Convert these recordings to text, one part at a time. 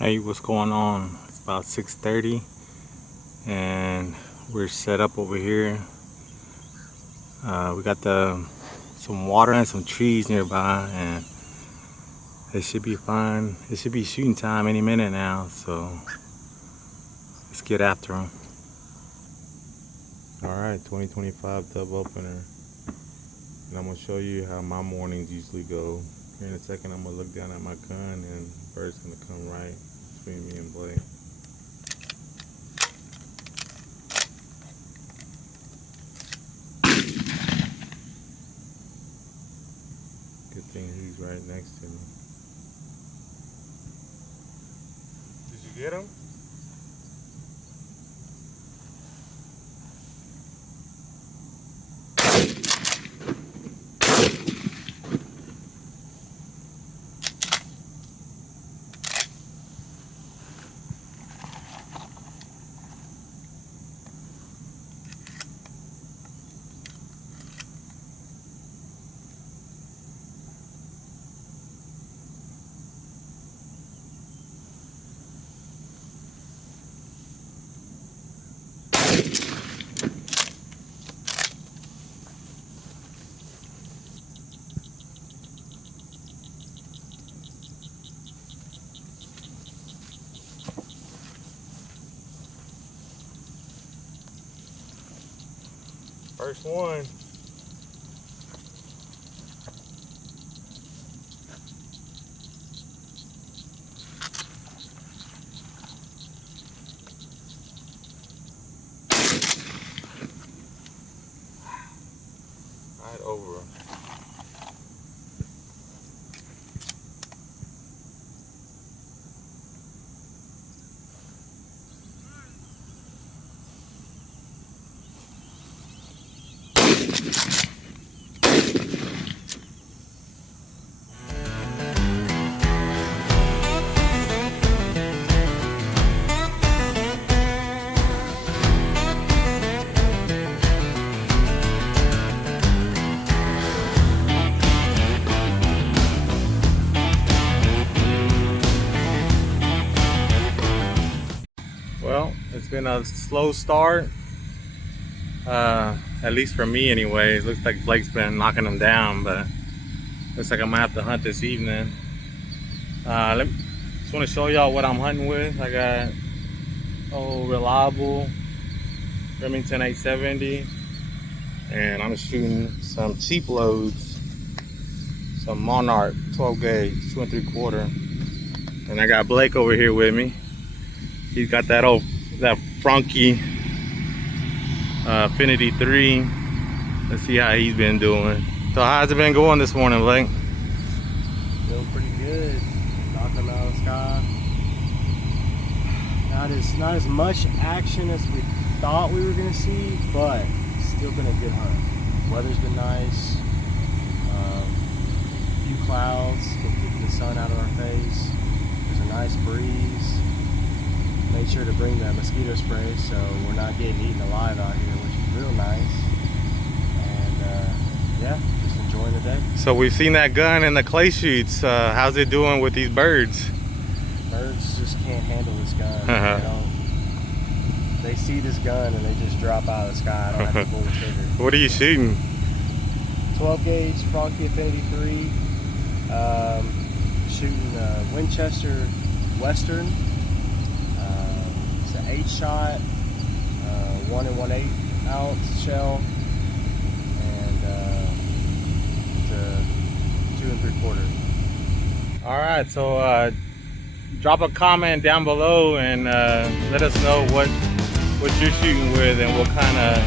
Hey, what's going on? It's about 6:30 and we're set up over here. We got some water and some trees nearby, and it should be fine. It should be shooting time any minute now, so let's get after them. Alright, 2025 dub opener. And I'm going to show you how my mornings usually go. Here in a second, I'm going to look down at my gun and the bird's going to come right between me and Blake. Good thing he's right next to me. Did you get him? First one. Right over. Well, it's been a slow start, at least for me anyways. Looks like Blake's been knocking them down, but looks like I'm gonna have to hunt this evening. Just want to show y'all what I'm hunting with. I got reliable Remington 870, and I'm shooting some cheap loads, some Monarch 12 gauge, 2 3/4. And I got Blake over here with me. He's got that Frankie Affinity 3. Let's see how he's been doing. So how's it been going this morning, Blake? Feeling pretty good. Knocking them out of the sky. Not as much action as we thought we were gonna see, but still been a good hunt. Weather's been nice. Few clouds, still keeping the sun out of our face. There's a nice breeze. Made sure to bring that mosquito spray so we're not getting eaten alive out here, which is real nice. And yeah, just enjoying the day. So we've seen that gun in the clay shoots. How's it doing with these birds? Birds just can't handle this gun. They see this gun and they just drop out of the sky. I don't have to pull the trigger. What are you shooting? 12 gauge Frankie Affinity 3. Shooting Winchester Western. It's an 8-shot, 1 1/8 ounce shell, and it's a 2 3/4. All right, so drop a comment down below and let us know what you're shooting with and what kind of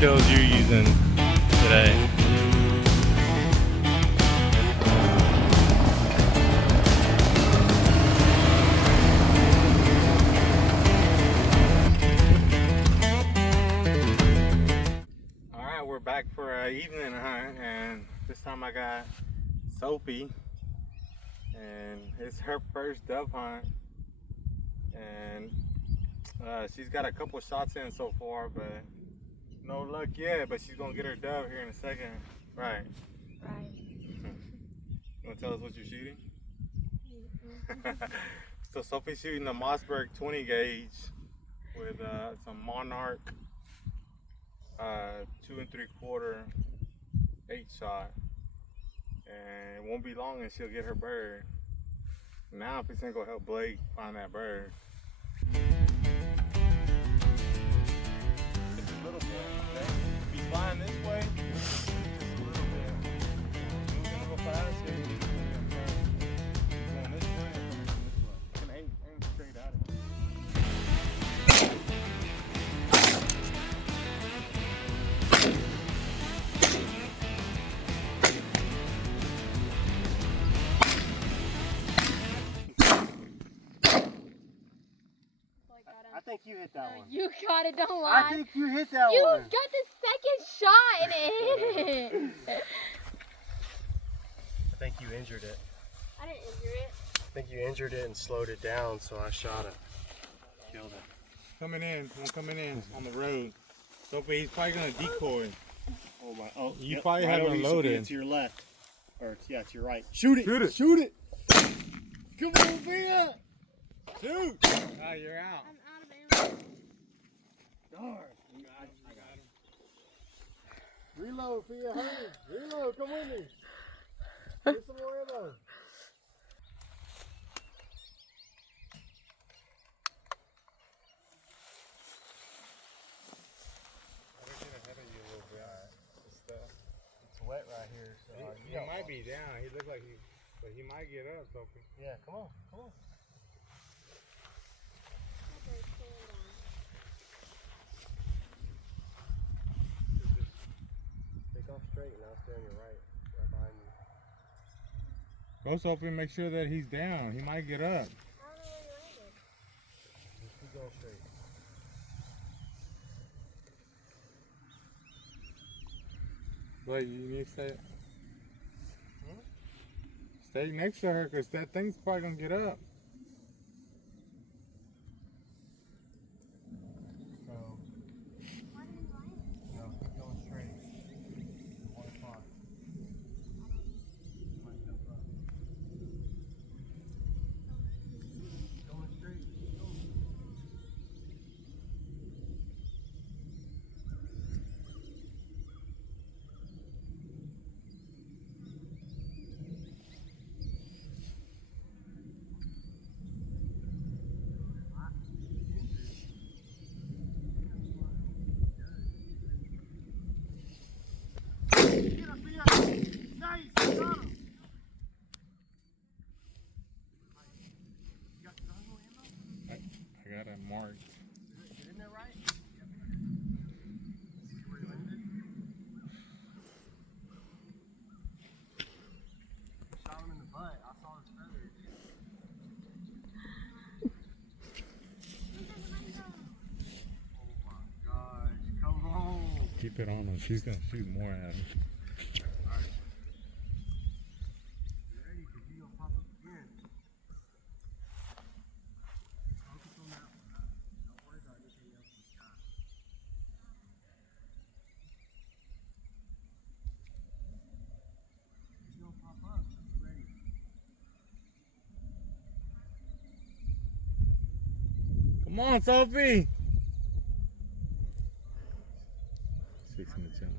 shells you're using today. All right, we're back for an evening hunt, and this time I got Sophie. And it's her first dove hunt, and she's got a couple shots in so far, but no luck yet. But she's gonna get her dove here in a second. Right. Right. You wanna tell us what you're shooting? So Sophie's shooting the Mossberg 20 gauge with some Monarch 2 3/4 8-shot, and it won't be long and she'll get her bird. Now I'm gonna go help Blake find that bird. Just a little bit, okay? If he's flying this way, just a little bit. Moving real fast, yeah, he's going this way, I'm coming this way. I can aim straight at it. I think you hit that one. You got it, don't lie. I think you hit that you one. got the second shot and it hit it. I think you injured it. I didn't injure it. I think you injured it and slowed it down, so I shot it. Killed it. Coming in, one coming in on the road. Sophie, he's probably gonna decoy. Oh my! Oh, You probably have it unloaded. To your left, or yeah, to your right. Shoot it! Shoot it! Shoot it! Come on, Fia! Shoot! Ah, you're out. I'm out of ammo. Darn! I got him. Reload, Fia! Hurry! Reload! Come with me. Get some more ammo. It's wet right here, so He might be down. He looks like but he might get up, Sophie. Yeah, come on, come on. Take off straight and I'll stay on your right behind you. Go, Sophie, make sure that he's down. He might get up. I don't know where you landed. Just keep going straight. Blake, you need to stay. Stay next to her, because that thing's probably going to get up. So, no, keep going straight. 1 o'clock. Might jump up. Going straight. Go. I got it marked. Is it in there right? See where he landed? Shot him in the butt. I saw his feathers. Oh my gosh. Come on. Keep it on him. She's going to shoot more at him. Alright. You ready? Because you're going to pop up again. Focus on that one. Don't worry about anything else in the sky. He's going to pop up. So be ready. Come on, Sophie! Fixing the channel.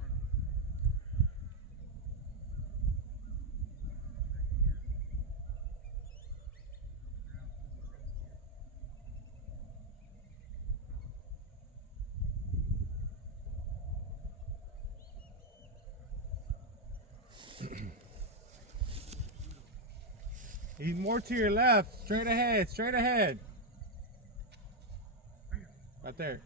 He's more to your left. Straight ahead. Straight ahead. Right there.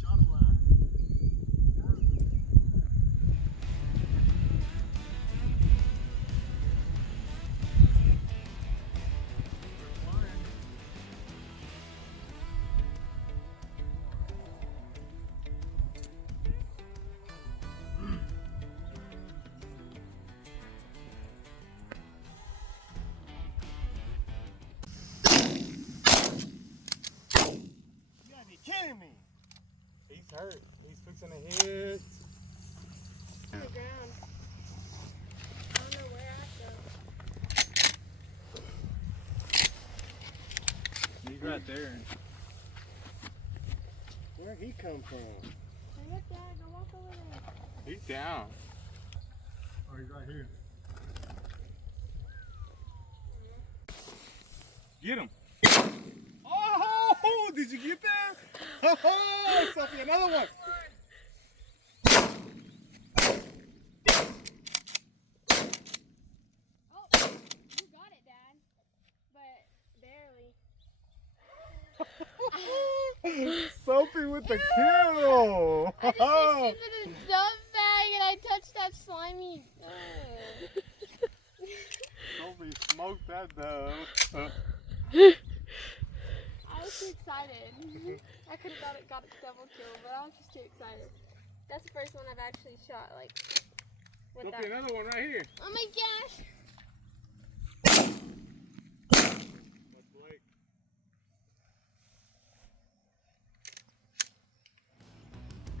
Shot him last. kidding me? He's hurt. He's fixing to hit. On the ground. I don't know where I go. He's right there. Where'd he come from? Hurry up, Dad. Go walk over there. He's down. Oh, he's right here. Get him. Oh, did you get that? Oh, Sophie, another one. Oh, you got it, Dad. But barely. Sophie with the kill. I just reached into the dump bag and I touched that slimy. Sophie smoked that dove. I was too excited. I could have got it double kill, but I was just too excited. That's the first one I've actually shot like with Sophie, that. another one right here. Oh my gosh! That's Blake.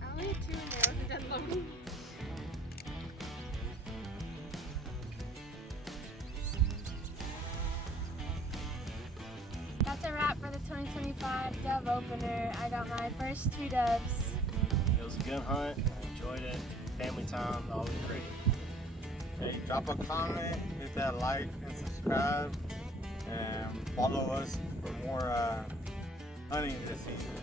I only had two in there. I wasn't done loading. That's a wrap for the 2025 dove opener. I got my first 2 doves. It was a good hunt. I enjoyed it. Family time, always great. Hey, drop a comment, hit that like and subscribe, and follow us for more hunting this season.